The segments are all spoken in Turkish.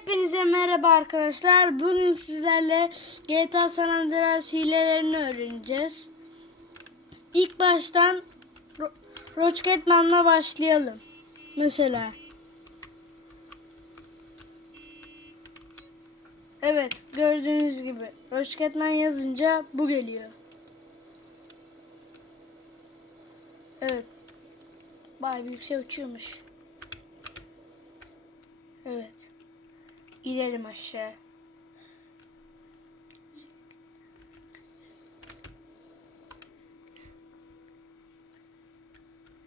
Hepinize merhaba arkadaşlar. Bugün sizlerle GTA San Andreas hilelerini öğreneceğiz. İlk baştan Ro- Rocketman'la başlayalım. Mesela. Evet, gördüğünüz gibi Rocketman yazınca bu geliyor. Evet. Bayağı bir yüksek uçuyormuş. Evet. İnelim aşağı.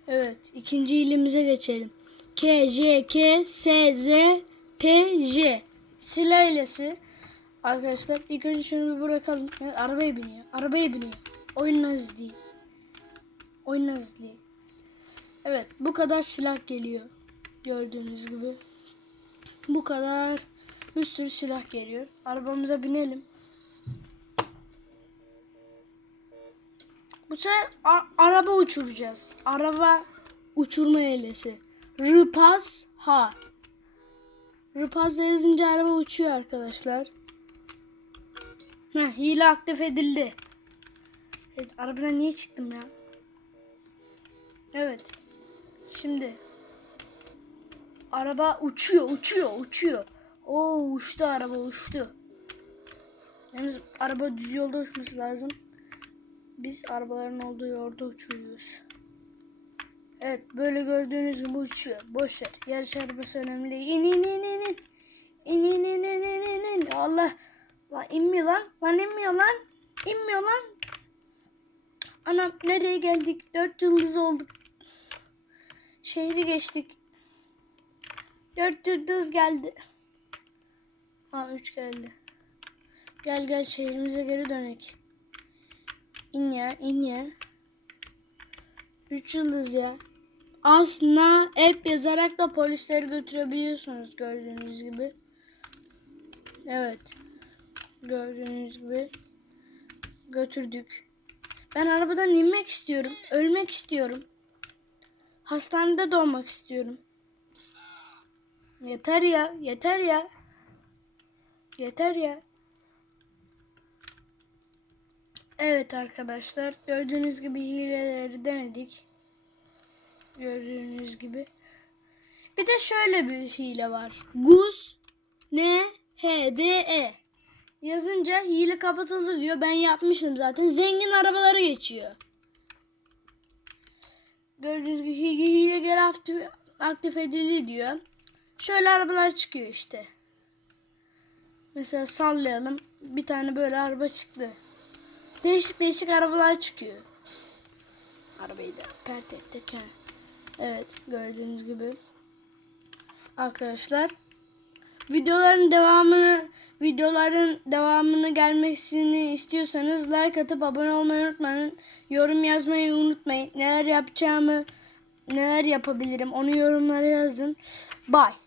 Evet, ikinci ilimize geçelim. K, J, K, S, Z, P, J. İlesi. Arkadaşlar ilk önce şunu bir bırakalım. Evet, arabaya biniyor. Arabaya biniyor. Oyun hızlı değil. Oyun hızlı değil. Evet, bu kadar silah geliyor. Gördüğünüz gibi. Bu kadar bir sürü silah geliyor. Arabamıza binelim. Bu sefer araba uçuracağız. Araba uçurma eylesi. Rıpaz ha. Rıpaz'da yazınca araba uçuyor arkadaşlar. Heh, hile aktif edildi. Evet, arabadan niye çıktım ya? Evet. Şimdi Araba uçuyor, uçuyor, uçuyor. Oo uçtu araba, uçtu. Yalnız araba düz yolda uçması lazım. Biz arabaların olduğu yolda uçuyoruz. Evet, böyle gördüğünüz gibi uçuyor. Boş ver. Yarış arabası önemli. İn in in in in. İn in in in in in in. Allah. Lan inmiyor lan. Lan inmiyor lan. İnmiyor lan. Anam nereye geldik? Dört yıldız olduk. Şehri geçtik. Dört yıldız geldi. Ha üç geldi. Gel gel şehrimize geri dönek. İn ya in ya. Üç yıldız ya. Asna hep yazarak da polisleri götürebiliyorsunuz gördüğünüz gibi. Evet. Gördüğünüz gibi. Götürdük. Ben arabadan inmek istiyorum. Ölmek istiyorum. Hastanede doğmak istiyorum. Yeter ya, yeter ya. Yeter ya. Evet arkadaşlar, gördüğünüz gibi hileleri denedik. Gördüğünüz gibi. Bir de şöyle bir hile var. Guz N H D E yazınca hile kapatıldı diyor. Ben yapmışım zaten. Zengin arabaları geçiyor. Gördüğünüz gibi hile, geri aktif edildi diyor. Şöyle arabalar çıkıyor işte. Mesela sallayalım. Bir tane böyle araba çıktı. Değişik değişik arabalar çıkıyor. Arabayı da pert ettik. He. Evet gördüğünüz gibi. Arkadaşlar videoların devamını videoların devamını gelmesini istiyorsanız like atıp abone olmayı unutmayın. Yorum yazmayı unutmayın. Neler yapacağımı neler yapabilirim onu yorumlara yazın. Bye.